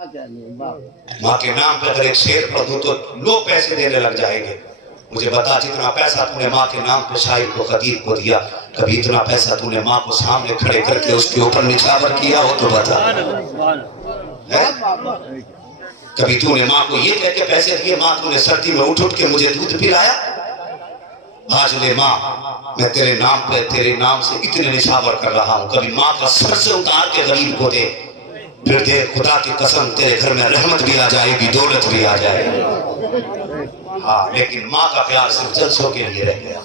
माँ के नाम पे अगर एक शेर पढ़ दूं तो लोग पैसे देने लग जाएंगे। मुझे बता, जितना पैसा तूने माँ के नाम पे शायर को, खतीब को दिया, कभी इतना पैसा तूने माँ को सामने खड़े करके उसके ऊपर निछावर किया हो तो बता। कभी तूने माँ को ये कह के पैसे दिए, माँ तूने सर्दी में उठ उठ के मुझे दूध पिलाया? आज ले माँ, मैं तेरे नाम पे, तेरे नाम से इतने निछावर कर रहा हूँ, कभी माँ का सर से उतार के गरीब को दे, फिर दे खुदा की कसम तेरे घर में रहमत भी आ जाएगी, दौलत भी आ जाएगी। हाँ, लेकिन माँ का प्यार सिर्फ जलसों के लिए रह गया,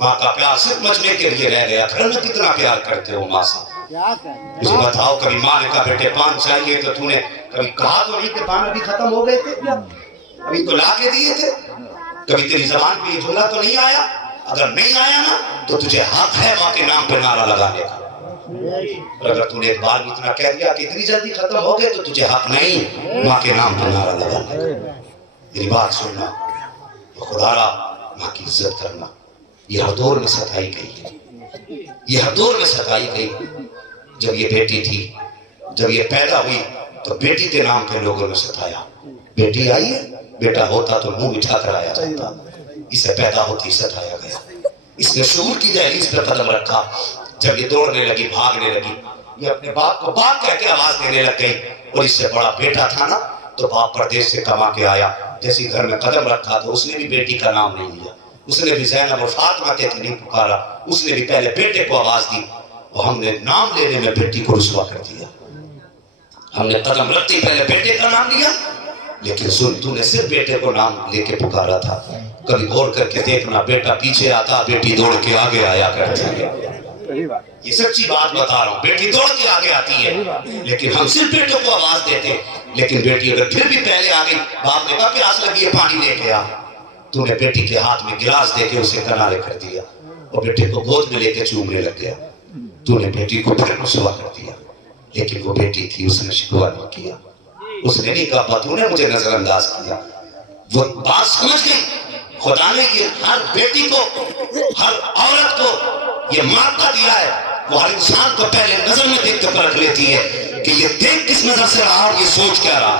माँ का प्यार सिर्फ मचने के लिए रह गया। घर में कितना प्यार करते हो माँ से? मुझे बताओ, कभी माँ ने कहा बेटे पान चाहिए तो तूने कभी कहा तो नहीं कि पान अभी खत्म हो गए थे क्या? अभी तो ला के दिए थे। कभी तेरी जबान पे झूला तो नहीं आया? अगर नहीं आया ना तो तुझे हक है माँ के नाम पे नारा लगाने का। और अगर तूने एक बार इतना कह दिया कि इतनी जल्दी खत्म हो गए तो तुझे हक नहीं माँ के नाम पे नारा लगाने का। मेरी बात सुनना, तो खुदारा माँ की इज्जत करना। ये हर दौर में सताई गई, ये हर दौर में सताई गई। जब ये बेटी थी, जब ये पैदा हुई तो बेटी के नाम पे लोगों ने सताया। बेटी आई है, बेटा होता तो मुंह बिठा कर आया जाता, इसे पैदा होती सताया गया। इसने शूर की दहलीज पर कदम रखा। जब ये दौड़ने लगी, भागने लगी, ये अपने बाप को बाप कह के आवाज देने लग गई। और इससे बड़ा बेटा था ना, तो बाप परदेश से कमा के आया, जैसे घर में कदम रखा तो उसने भी बेटी का नाम नहीं लिया, उसने भी ज़ैनब और फातिमा के नहीं पुकारा, उसने भी पहले बेटे को आवाज दी। और हमने नाम लेने में बेटी को रुसवा कर दिया। हमने कदम रखते पहले बेटे का नाम लिया, लेकिन सुन, तूने सिर्फ बेटे को नाम लेके पुकारा था। कभी गौर करके देखना, बेटा पीछे आता, बेटी दौड़ के आगे आया करती है। ये सच्ची बात बता रहा हूँ, बेटी दौड़ के आगे आती है, लेकिन हम सिर्फ बेटों को आवाज देते। लेकिन बेटी अगर फिर भी पहले आ गई, बाप ने कहा प्यास लगी है पानी लेके आ, तूने बेटी के हाथ में गिलास देके उसे किनारे कर दिया और बेटे को गोद में लेके चूमने लग गया। तूने बेटी को फिर रुसवा कर दिया। लेकिन वो बेटी थी, उसने शिकवा नहीं किया, उसने नहीं कहा तूने मुझे नजरअंदाज किया। वो बात समझ गई, खुदा ने ये हर बेटी को, हर औरत को ये मौका दिया है। वो हर इंसान को पहले नजर में देख कर परख लेती है कि ये देख किस नजर से रहा और ये सोच क्या रहा।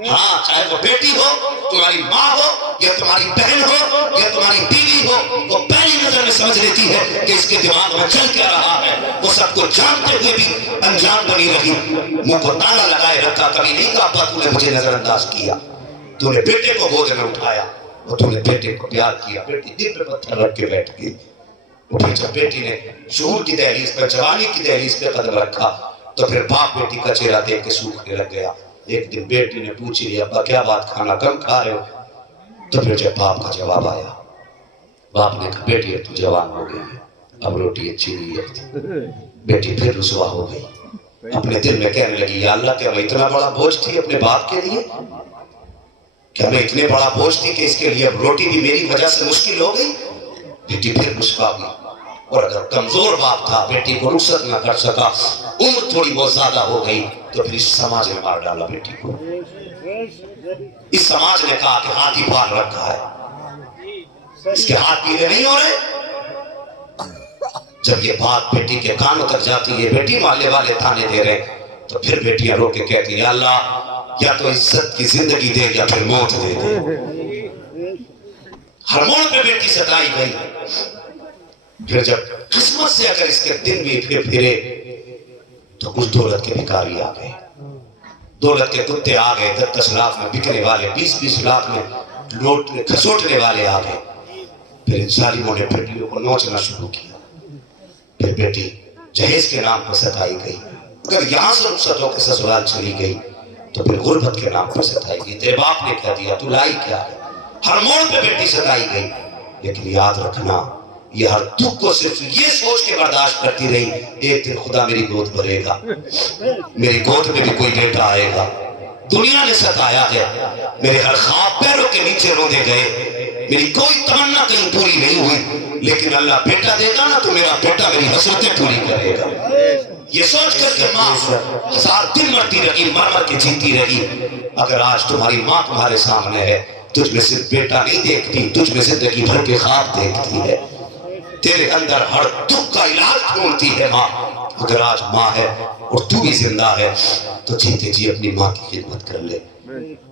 हाँ, चाहे वो बेटी हो, तुम्हारी माँ हो, या तुम्हारी बहन हो, या तुम्हारी बीवी हो, वो पहली नजर में समझ लेती है कि इसके दिमाग में चल क्या रहा है। वो सबको जानते हुए भी अनजान बनी रही, मुंह को ताला लगाए रखा, कभी नहीं कहा तूने मुझे नजरअंदाज किया। तूने बेटे को गोद में उठाया और तूने बेटे को प्यार किया। बेटी दिल पे पत्थर रख के बैठ गई। फिर जब बेटी ने शूर की दहलीज पर, जवानी की दहलीज पे कदम रखा, तो फिर बाप बेटी का चेहरा देख के सूखने लग गया। एक दिन बेटी ने पूछ लिया, अब्बा क्या बात, खाना कम खा रहे हो? तो फिर जब बाप का जवाब आया, बाप ने कहा बेटी अब तू जवान हो गई है, अब रोटी अच्छी नहीं लगती। बेटी फिर रुसवा हो गई, अपने दिल में कहने लगी, या अल्लाह क्या मैं इतना बड़ा बोझ थी अपने बाप के लिए? क्या मैं इतने बड़ा बोझ थी कि इसके लिए अब रोटी भी मेरी वजह से मुश्किल हो गई? बेटी फिर रुसवा गई। और अगर कमजोर बाप था, बेटी को रुखसत न कर सका, उम्र थोड़ी बहुत ज्यादा हो गई, तो फिर इस समाज ने मार डाला बेटी को। इस समाज ने कहा कि हाथी पाल रखा है, इसके हाथ पीले नहीं हो रहे। जब ये बात बेटी के कानों तक जाती है, बेटी मारने वाले थाने दे रहे, तो फिर बेटियां रो के कहती है, अल्लाह या तो इज्जत की जिंदगी दे या फिर मौत दे दे। हर मोड़ पे बेटी सताई गई। फिर जब किस्मत से अगर इसके दिन भी फिरे तो कुछ दौलत के भिखारी आ गए, दौलत के कुत्ते आ गए, 10-10 लाख में बिकने वाले, 20-20 लाख में लौट खसोटने वाले आ गए। फिर इन जालिमों ने बेटियों को नोचना शुरू किया। फिर बेटी जहेज के नाम पर सताई गई। अगर यहाँ से रुखसत होकर ससुराल चली गई तो फिर गुर्बत के नाम पर सताई गई। तेरे बाप ने कह दिया तू लाई क्या है। हर मोड़ पे बेटी सताई गई। लेकिन याद रखना, ये हर दुख को सिर्फ ये सोच के बर्दाश्त करती रही, एक दिन खुदा मेरी गोद भरेगा, मेरी गोद में भी कोई बेटा आएगा। दुनिया ने सताया है, मेरे हर ख्वाब पैरों के नीचे रोने गए, मेरी कोई तमन्ना कहीं पूरी नहीं हुई, लेकिन अल्लाह बेटा देगा ना तो मेरा बेटा मेरी हसरतें पूरी करेगा। ये सोच करके माँ 1000 दिन मरती रही, मर मर के जीती रही। अगर आज तुम्हारी माँ तुम्हारे सामने है, तुझ में सिर्फ बेटा नहीं देखती, तुझ में जिंदगी भर के ख्वाब देखती है। तेरे अंदर हर दुख का इलाज ढूंढती है माँ, اگر آج ماں ہے اور تو بھی زندہ ہے تو جیتے جی اپنی ماں کی خدمت کر لے.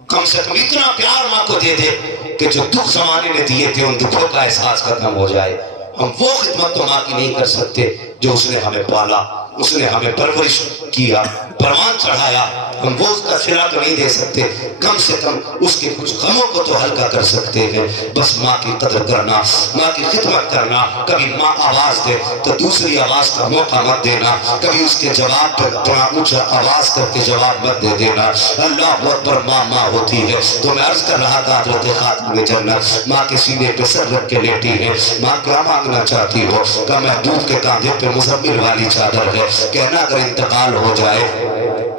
کم سے کم اتنا پیار ماں کو دے دے کہ جو دکھ زمانے نے دیے تھے ان دکھوں کا احساس ختم ہو جائے. ہم وہ خدمت تو ماں کی نہیں کر سکتے جو اس نے ہمیں پالا, اس نے ہمیں پرورش کیا, پروان چڑھایا. ہم وہ اس کا صلہ تو نہیں دے سکتے, کم سے کم اس کے کچھ غموں کو تو ہلکا کر سکتے ہیں. بس ماں کی قدر کرنا, ماں کی خدمت کرنا. کبھی ماں آواز دے تو دوسری آواز کا موقع مت دینا, کبھی اس کے جواب پہ اپنا اونچا آواز کر کے جواب مت دے دینا. اللہ اکبر. ماں ماں ہوتی ہے. تو میں عرض کر رہا تھا حضرت خاتون جنت ماں کے سینے پہ سر رکھ کے لیٹی ہے. ماں کیا مانگنا چاہتی ہو؟ کہ محبوب کے کاندھے پہ مزمل والی چادر ہے, کہنا اگر انتقال ہو جائے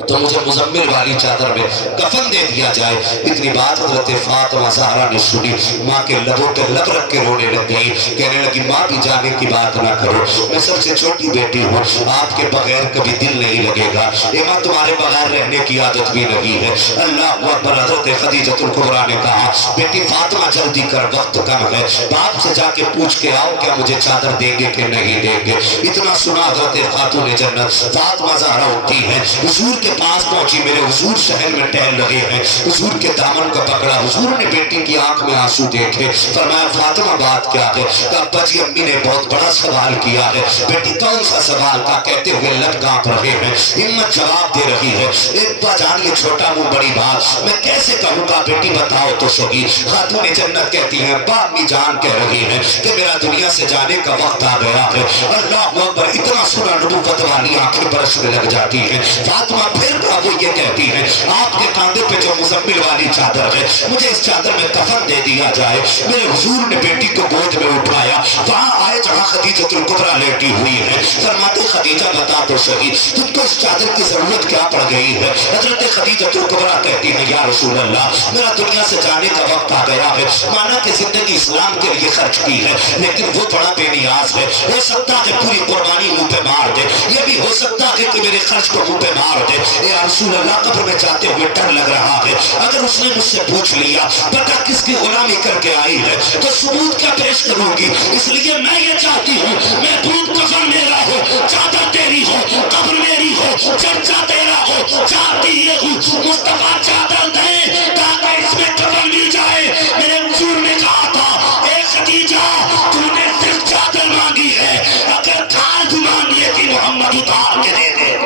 تو مجھے مزمل والی چادر میں کفن دے دیا جائے. اتنی بات حضرت فاطمہ زہرا نے سنی, ماں کے لبوں پہ لب رکھ کے رونے لگ گئی. کہنے لگی ماں بھی جانے کی بات نہ کرو, میں سب سے چھوٹی بیٹی ہوں, آپ کے بغیر کبھی دل نہیں لگے گا. اے ماں تمہارے بغیر رہنے کی عادت بھی نہیں ہے. اللہ اکبر. حضرت خدیجہ الکبریٰ نے کہا بیٹی فاطمہ جلدی کر, وقت کم ہے, باپ سے جا کے پوچھ کے آؤ کیا مجھے چادر دیں گے کہ نہیں دیں گے. اتنا سنا حضرت خاتون جنت فاطمہ زہرا اٹھتی ہے, حضور کے پاس پہنچی. میرے حضور شہر میں ٹہل رہے ہیں, حضور کے دامن کو پکڑا. حضور نے بیٹی کی آنکھ میں آنسو دیکھے, فرمایا فاطمہ بات کیا ہے؟ کہا ابا جی امی نے بہت بڑا سوال کیا ہے. بیٹی کون سا سوال؟ کا کہتے ہوئے لب کانپ رہے ہیں, ہمت جواب دے رہی ہے. ایک با جان یہ چھوٹا منہ بڑی بات, میں کیسے کہوں گا بیٹی بتاؤ تو صحیح. خاتون جنت کہتی ہیں با امی جان کہہ رہی ہیں کہ میرا دنیا سے جانے کا وقت آ گیا ہے. اللہ اکبر. اتنا سنا نبوت والی آنکھیں برسنے لگ جاتی ہیں. فاطمہ پھر وہ یہ کہتی ہے آپ کے کاندھے پہ جو مزمل والی چادر ہے مجھے اس چادر میں کفن دے دیا جائے. میرے حضور نے بیٹی کو گود میں اٹھایا, وہاں آئے جہاں خدیجہ الکبریٰ لیٹی ہوئی ہے. فرماتے خدیجہ بتا تو صحیح تم کو اس چادر کی ضرورت کیا پڑ گئی ہے؟ حضرت خدیجہ الکبریٰ کہتی ہے یا رسول اللہ میرا دنیا سے جانے کا وقت آ گیا ہے. مانا کہ زندگی اسلام کے لیے خرچ کی ہے لیکن وہ بڑا بے نیاز ہے. ہو سکتا ہے پوری قربانی منہ پہ مار دے, یہ بھی ہو سکتا ہے کہ میرے خرچ کو منہ پہ مار دے. یا رسول اللہ قبر میں جاتے ہوئے ڈر لگ رہا ہے, اگر اس نے مجھ سے پوچھ لیا پتہ کس کی غلامی کر کے آئی ہے تو ثبوت کیا پیش کروں گی. اس لیے میں یہ چاہتی ہوں محبوب کفن میرا ہو, چادر تیری ہو, قبر میری ہو, چرچا تیرا ہو. چاہتی یہ ہوں مصطفیٰ چادر دے تاکہ اس میں کفن مل جائے. میرے حضور نے کہا تھا اے خدیجہ تو نے صرف چادر مانگی ہے, اگر کھال بھی مانگی تھی محمد اتار کے دے دے.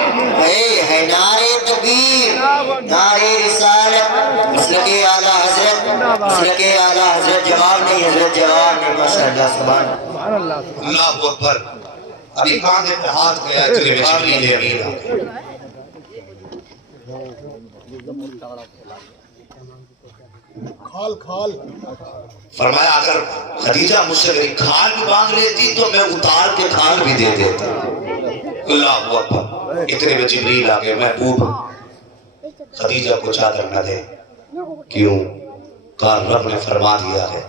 ہے نعرے تکبیر, نعرے رسالت, مسلک اعلیٰ حضرت, مسلک اعلیٰ حضرت. جواب نہیں حضرت, جواب نہیں. ماشاءاللہ سبحان اللہ. اللہ اکبر. ابھی کاندھے پہ ہاتھ گیا اتنے میں جبریل امین آ گئے. فرمایا اگر خدیجہ مجھ سے میری کھال بھی مانگ لیتی تو میں اتار کے کھال بھی دے دیتا. اللہ اکبر. اتنے میں جبریل آ گئے. محبوب خدیجہ کو چادر نہ دے. کیوں؟ کہا رب نے فرما دیا ہے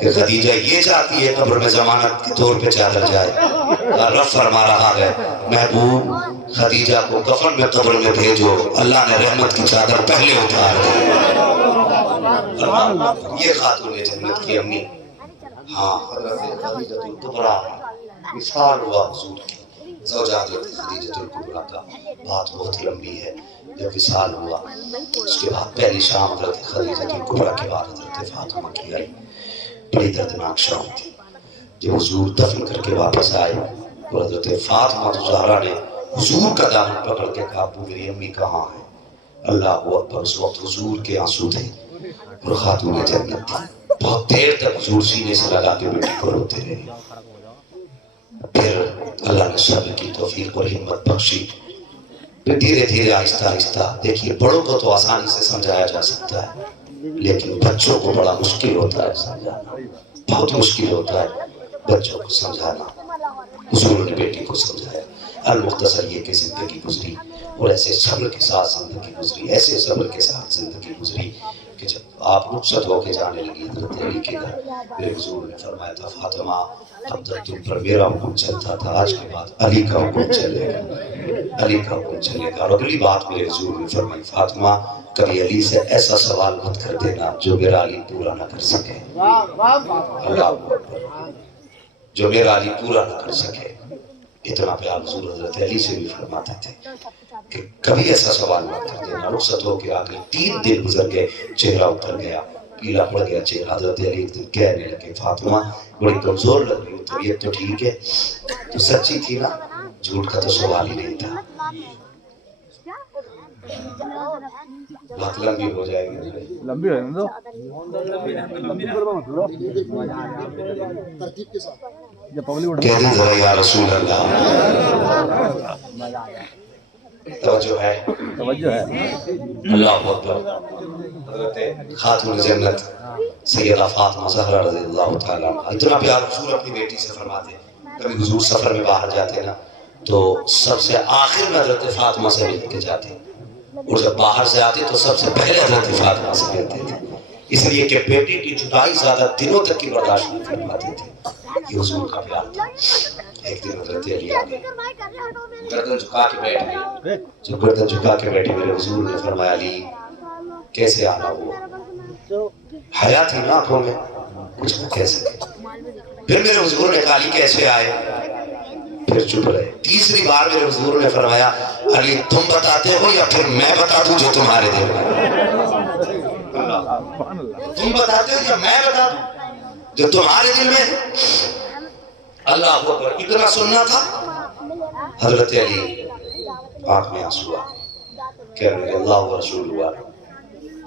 کہ خدیجہ یہ چاہتی ہے قبر میں ضمانت کے طور پہ چادر جائے. کہا رب فرما رہا ہے محبوب خدیجہ کو کفن میں قبر میں بھیجو, اللہ نے رحمت کی چادر پہلے اتار دی. یہ خاتون جنت کی امی, ہاں حضرت خدیجہ الکبریٰ مثال ہوا حضور کی. زوجہ حضرت خدیجہ الکبریٰ کا بات بہت لمبی ہے. جب وصال ہوا اس کے بعد پہلی شام حضرت خدیجہ الکبریٰ کے بعد حضرت فاطمہ کی آئی. بڑی دردناک شام تھی. جب حضور دفن کر کے واپس آئے اور حضرت فاطمہ زہرا نے حضور کا دامن پکڑ کے کہا ابو میری امی کہاں ہے؟ اللہ اکبر. اس وقت حضور کے آنسو تھے اور خاتون جنت تھی. بہت دیر تک حضور سینے سے لگا کے بیٹی کو روتے رہے. پھر اللہ نے صبر کی توفیق اور ہمت بخشی. پھر دھیرے دھیرے آہستہ آہستہ, دیکھیے بڑوں کو تو آسانی سے سمجھایا جا سکتا ہے لیکن بچوں کو بڑا مشکل ہوتا ہے سمجھانا, بہت مشکل ہوتا ہے بچوں کو سمجھانا. حضور نے بیٹی کو سمجھایا. المختصر یہ کہ زندگی گزری اور ایسے صبر کے ساتھ زندگی گزری, ایسے صبر کے ساتھ زندگی گزری کہ جب آپ رخصت ہو کے جانے لگی حضرت علی کے گھر, میرے حضور نے فرمایا تھا فاطمہ اب تک تم پر میرا حکم چلتا تھا, آج کے بعد علی کا حکم چلے گا, علی کا حکم چلے گا. اور اگلی بات میرے حضور نے فرمائی فاطمہ کبھی علی سے ایسا سوال مت کر دینا جو میرا علی پورا نہ کر سکے. اللہ اکبر. جو میرا علی پورا نہ کر سکے. اتنا پیار حضور حضرت علی سے بھی فرماتے تھے کہ کبھی ایسا سوال نہ کر دینا، رخصت ہو کے آگے 3 دن گزر گئے، چہرہ اتر گیا، پیلا پڑ گیا چہرہ. حضرت علی ایک دن کہنے لگے فاطمہ بڑی کمزور لگ رہی ہو، طبیعت تو ٹھیک ہے؟ تو سچی تھی نا، جھوٹ کا تو سوال ہی نہیں تھا. بات لمبی ہو جائے گی، لمبی ہے نا کہہ دیں ذرا یا رسول اللہ. توجہ ہے، توجہ ہے. اللہ اکبر. حضرت خاتون جنت سیدہ فاطمہ زہرا رضی اللہ تعالیٰ عنہ، اتنا پیار حضور اپنی بیٹی سے فرماتے. کبھی حضور سفر میں باہر جاتے نا تو سب سے آخر میں حضرت فاطمہ سے مل کے جاتے، اور جب باہر سے آتے تو سب سے پہلے حضرت فاطمہ سے ملتے تھے، اس لیے کہ بیٹی کی جدائی زیادہ دنوں تک کی برداشت نہیں کر پاتے تھے. یہ حضور کا پیار تھا. ایک دن حضرت علی آ گئے، گردن جھکا کے بیٹھ گئے. جب گردن جھکا کے بیٹھے میرے حضور نے فرمایا علی کیسے آنا ہوا؟ حیا تھی نا آنکھوں میں، کچھ نہ کہہ سکے. پھر میرے حضور نے کہا علی کیسے آئے؟ پھر چپ رہے. تیسری بار میرے حضور نے فرمایا علی تم بتاتے ہو یا پھر میں بتا دوں جو تمہارے دل میں؟ تم بتاتے ہو یا میں بتا دوں جو تمہارے دل میں ہے؟ اللہ اکبر. اتنا سننا تھا. حضرت علی آنکھ میں آنسو آ گئے، کہنے لگے اللہ و رسول ہوا،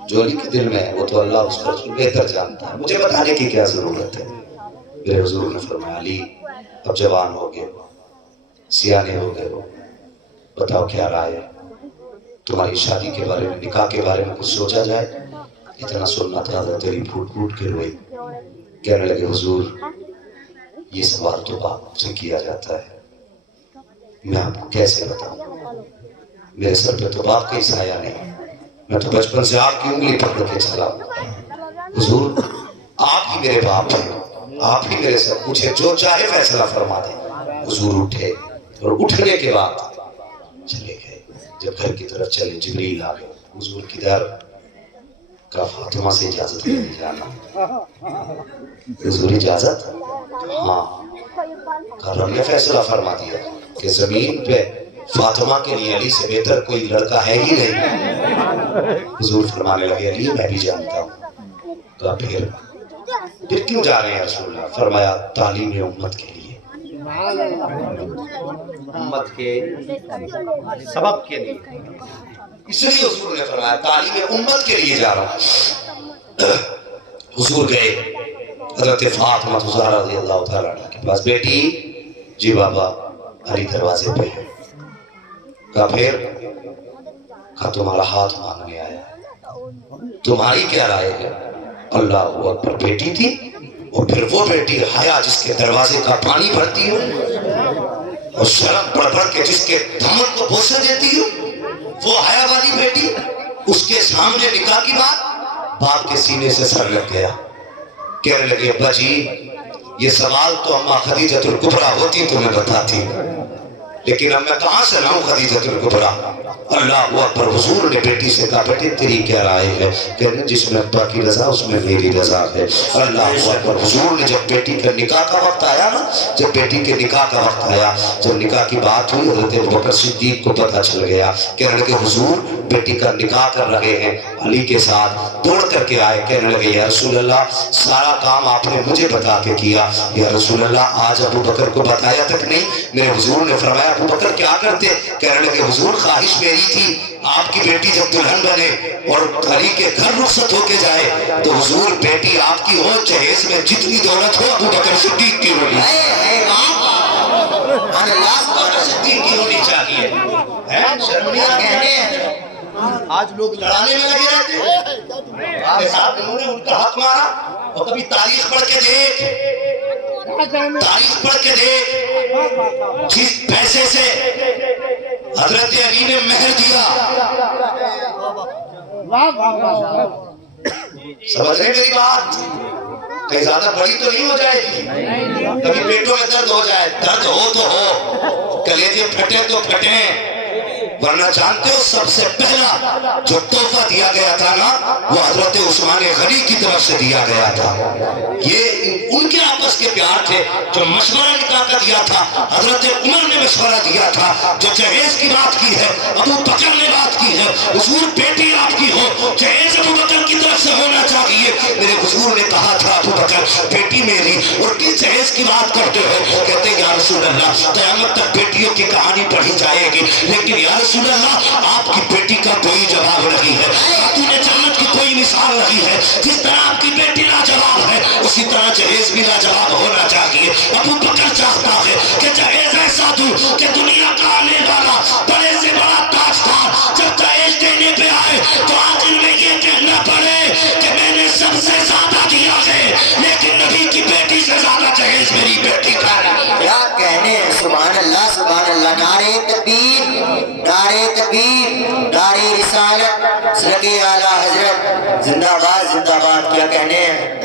جو علی کے دل میں ہے وہ تو اللہ اس کا رسول بہتر جانتا ہے، مجھے بتانے کی کیا ضرورت ہے. میرے حضور نے فرمایا علی اب جوان ہو گئے، سیانے ہو گئے ہو، بتاؤ کیا رائے ہے؟ تمہاری شادی کے بارے میں، نکاح کے بارے میں کچھ سوچا جائے؟ اتنا سننا تھا. حضرت علی پھوٹ پھوٹ کے روئے، کہنے لگے حضور یہ سوال تو باپ سے کیا جاتا ہے، میں آپ کو کیسے بتاؤں؟ میرے سر پہ تو باپ کا ہی سایہ نہیں، میں تو بچپن سے آپ کی انگلی پکڑ کے چلا ہوں. حضور آپ ہی میرے باپ ہیں، آپ ہی میرے سر، مجھے جو چاہے فیصلہ فرما دیں. حضور اٹھے اور اٹھنے کے بعد چلے گئے. جب گھر کی طرف چلے جبریل آ گئے. حضور کی در کہا فاطمہ سے اجازت نہیں جانا. حضور اجازت؟ ہاں. کہا رب نے فیصلہ فرما دیا کہ زمین پہ فاطمہ کے لیے علی سے بہتر کوئی لڑکا ہے ہی نہیں. حضور فرمانے لگے علی میں بھی جانتا ہوں. کہا پھر کیوں جا رہے ہیں رسول اللہ؟ فرمایا تعلیم امت کے لیے، امت کے سبب کے لیے. اس لیے حضور نے فرمایا تعلیم امت کے لیے جا رہا ہوں. حضور گئے حضرت فاطمہ زہرا رضی اللہ تعالیٰ عنہ کے پاس. بیٹی جی بابا علی دروازے پہ ہے. کہا پھر؟ کہا تمہارا ہاتھ مانگنے آیا ہے، تمہاری کیا رائے ہے؟ اللہ اکبر. بیٹی تھی اور پھر وہ بیٹی حیا جس کے دروازے کا پانی بھرتی ہو اور شرم پڑھ پڑھ کے جس کے دھمن کو بوسے دیتی ہو، وہ حیا والی بیٹی. اس کے سامنے نکاح کی بات، باپ کے سینے سے سر لگ گیا. کہنے لگے ابا جی یہ سوال تو اماں خدیجۃ الکبریٰ ہوتی تو میں بتاتی، لیکن اب میں کہاں سے لاؤں خدیجۃ الکبریٰ؟ اللہ اکبر. حضور نے بیٹی سے کہا بیٹی تیری کیا رائے ہے؟ کہنے جس میں ابا کی رضا اس میں میری رضا ہے. اللہ اکبر. حضور نے جب بیٹی کا نکاح کا وقت آیا نا، جب بیٹی کے نکاح کا وقت آیا، جب نکاح کی بات ہوئی، حضرت ابوبکر صدیق کو پتہ چل گیا. کہنے لگے حضور بیٹی کا نکاح کر رہے ہیں علی کے ساتھ. دوڑ کر کے آئے، کہنے لگے یا رسول اللہ سارا کام آپ نے مجھے بتا کے کیا. یا رسول اللہ آج ابوبکر کو بتایا تک نہیں. میرے حضور نے فرمایا ابوبکر کیا کرتے؟ کہنے لگے حضور خواہش میری تھی آپ کی بیٹی جب دلہن بنے اور علی کے گھر رخصت ہو کے جائے تو حضور بیٹی آپ کی ہو، جہیز میں جتنی دولت ہو ابوبکر صدیق کی ہونی، صدیق کی ہونی چاہیے. شرمنیاں کہنے ہیں آج لوگ لڑانے میں لگے رہتے ہیں. آپ کے ساتھ انہوں نے ان کا حق مارا. اور کبھی تاریخ پڑھ کے دیکھ، تاریخ پڑھ کے دیکھ جس پیسے سے حضرت علی نے مہر دیا. سمجھ رہے میری بات؟ کہیں زیادہ بڑی تو نہیں ہو جائے گی. کبھی پیٹوں میں درد ہو جائے، درد ہو تو ہو، کلیجے پھٹے تو پھٹیں. ورنہ جانتے ہو سب سے پہلا جو تحفہ دیا گیا تھا نا वो हजरत उस्मान गनी की तरफ से दिया गया था। ये उनके आपस के प्यार थे। जो मशवरा निकाह का दिया था हजरत उमर ने मशवरा दिया था। जो जहेज की बात की है अबू बकर ने बात की है। हुजूर बेटी आपकी हो, जहेज अबू बकर की तरफ से होना चाहिए। मेरे हुजूर ने कहा था अबू बकर बेटी मेरी, और किस जहेज की बात करते हो? कहते हैं या रसूल अल्लाह क़यामत तक बेटियों की कहानी पढ़ी जाएगी, लेकिन या रसूल अल्लाह आपकी बेटी का कोई जवाब नहीं है। खातूने जन्नत की कोई मिसाल नहीं है। जिस तरह आपकी बेटी लाजवाब है उसी तरह जहेज भी लाजवाब होना चाहिए। अबू बकर चाहता है कि जहेज ऐसा दूं कि दुनिया का आने वाला बड़े से बड़ा ताजदार जब जहेज देने पे आए तो आखिर में ये कहना पड़े कि मैंने सबसे ज्यादा दिया है, लेकिन नबी की बेटी से ज्यादा जहेज मेरी बेटी का है। क्या कहने हैं, सुभान अल्लाह सुभान अल्लाह। नारे तकबीर, नारे तकबीर, नारे रिसालत, सदके आला हजरत, जिंदाबाद जिंदाबाद। क्या कहने हैं।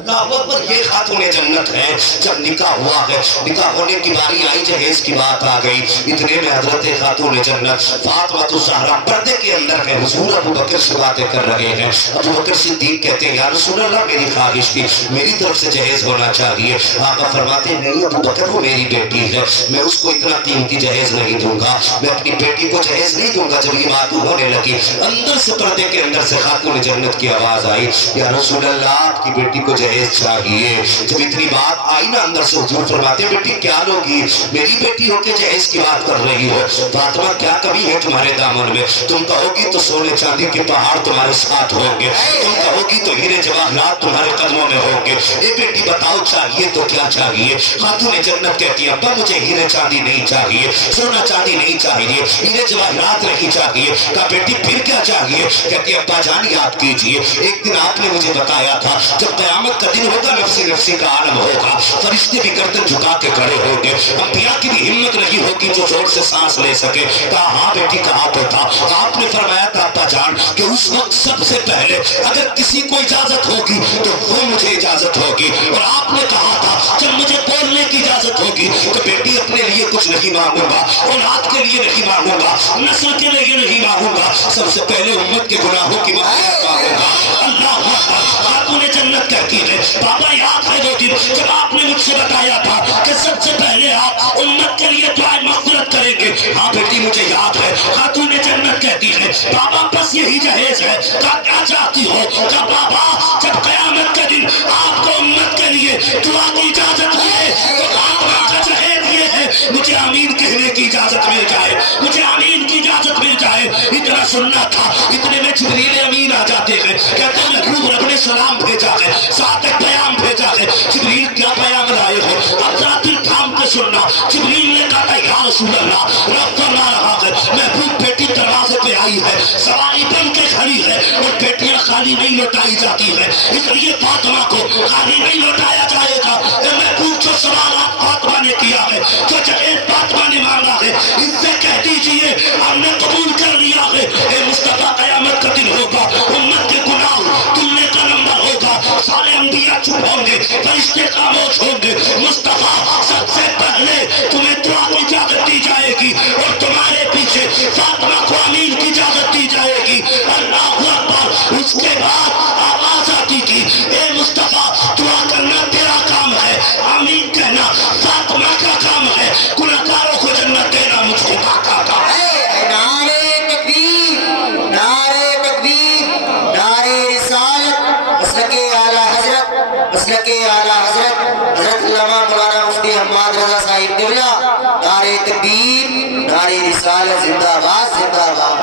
अल्लाहू अकबर, ये खातूने जन्नत है। जब निकाह हुआ है, निकाह होने की बारी आई, जहेज की बात आ गई, इतने में हजरत खातूने जन्नत फातिमा ज़हरा पर्दे के अंदर है। हुजूर अबू बकर से बातें कर रहे हैं। अबू बकर सिद्दीक कहते हैं या रसूल अल्लाह मेरी ख्वाहिश थी मेरी तरफ से जहेज होना चाहिए। आका फरमाते नहीं अबू बकर वो मेरी बेटी है, मैं उसको इतना कीमती जहेज नहीं दूंगा, मैं अपनी बेटी को जहेज नहीं दूंगा। जब ये बात होने लगी अंदर से पर्दे के अंदर से खातूने जन्नत की आवाज आई या रसूल अल्लाह आपकी बेटी को जहेज चाहिए। जब इतनी बात आई ना अंदर से हुजूर फरमाते बेटी क्या लोगी, मेरी बेटी होके जहेज की बात कर रही हो। फातिमा क्या कमी है तुम्हारे दामन में, तुम कहोगी तो सोने चांदी के पहाड़ तुम्हारे साथ होंगे, तुम कहोगी तो हीरे जवाहरात तुम्हारे कदमों में होंगे। ये बेटी बताओ चाहिए तो क्या चाहिए? खातूने जन्नत कहती है अब्बा मुझे हीरे चांदी नहीं चाहिए, सोना चांदी नहीं चाहिए, हीरे जवाहरात नहीं चाहिए। कहा बेटी फिर क्या चाहिए? कहती अब्बा जान याद कीजिए एक दिन आपने मुझे बताया था जब क़यामत का दिन होगा नफ्सी नफ्सी का आलम होगा, फरिश्ते भी गर्दन झुका के खड़े होंगे, अंबिया की भी हिम्मत नहीं होगी जो जोर से सांस ले सके। कहा हाँ बेटी कहा तो था। आपने फरमाया था अब्बा जान कि उस वक्त सबसे पहले अगर किसी को इजाजत होगी तो वो मुझे इजाजत होगी, और आपने कहा था जब मुझे बोलने की इजाजत होगी तो बेटी अपने लिए कुछ नहीं मांगूंगा, औलाद के लिए नहीं मांगूंगा, नस्ल के लिए नहीं मांगूंगा, सबसे पहले उम्मत के गुनाहों की माफियत मांगूंगा। अल्लाह अकबर। खातूने जन्नत कहती है बाबा याद है वो दिन जब आपने मुझसे बताया था कि सबसे पहले आप उम्मत के लिए दुआए मग़फ़िरत करेंगे। हाँ बेटी मुझे याद है। खातूने जन्नत कहती है बाबा बस यही जहेज है। कहा क्या चाहती हो? कहा बाबा जब क़यामत के दिन आपको उम्मत के लिए दुआ की इजाजत मिले तो आपका जहेज ये है मुझे आमीन कहने की इजाजत मिल जाए, मुझे आमीन की इजाजत मिल जाए। इतना सुनना था, इतने में जिब्रील अमीन आ जाते हैं। कहते हैं रूह रब ने सलाम भेजा है, साथ एक पैगाम भेजा है। जिब्रील क्या पैगाम लाए हो? अब जरा दिल थाम के सुनना। जिब्रील ने कहा या रसूल अल्लाह रब फरमा रहा है महबूब बेटी दरवाजे पे आई है, सवारी बन के खड़ी है, और बेटियां खाली नहीं लौटाई जाती है, इसलिए फातिमा को खाली नहीं लौटाया जाएगा। महबूब जो सवाल आप फातिमा ने किया है, जो जहेज फातिमा ने मांगा है, इससे कह दीजिए हमने कबूल कर लिया है। ए मुस्तफा क़यामत का दिन होगा, उम्मत के गुनाह तुमने का नंबर होगा, सारे अंबिया चुप होंगे, फरिश्ते खामोश होंगे। मुस्तफा सबसे पहले तुम्हें दुआ की इजाजत दी जाएगी और तुम्हारे पीछे फातिमा को आमीन की इजाजत दी जाएगी। अल्लाहू अकबर। उसके बाद आवाज आती थी ए मुस्तफा दुआ करना तेरा काम है, आमीन कहना फातिमा का काम है, गुनहगारों को जन्नत देना मुझको का काम है। नारे तकबीर, नारे तकबीर, नारे रिसालत, मसलके आला हजरत, मसलके आला हजरत हजरत अल्लामा मौलाना मुफ्ती हम्माद रजा साहिब क़िबला। नारे तकबीर, नारे रिसालत, जिंदाबाद जिंदाबाद।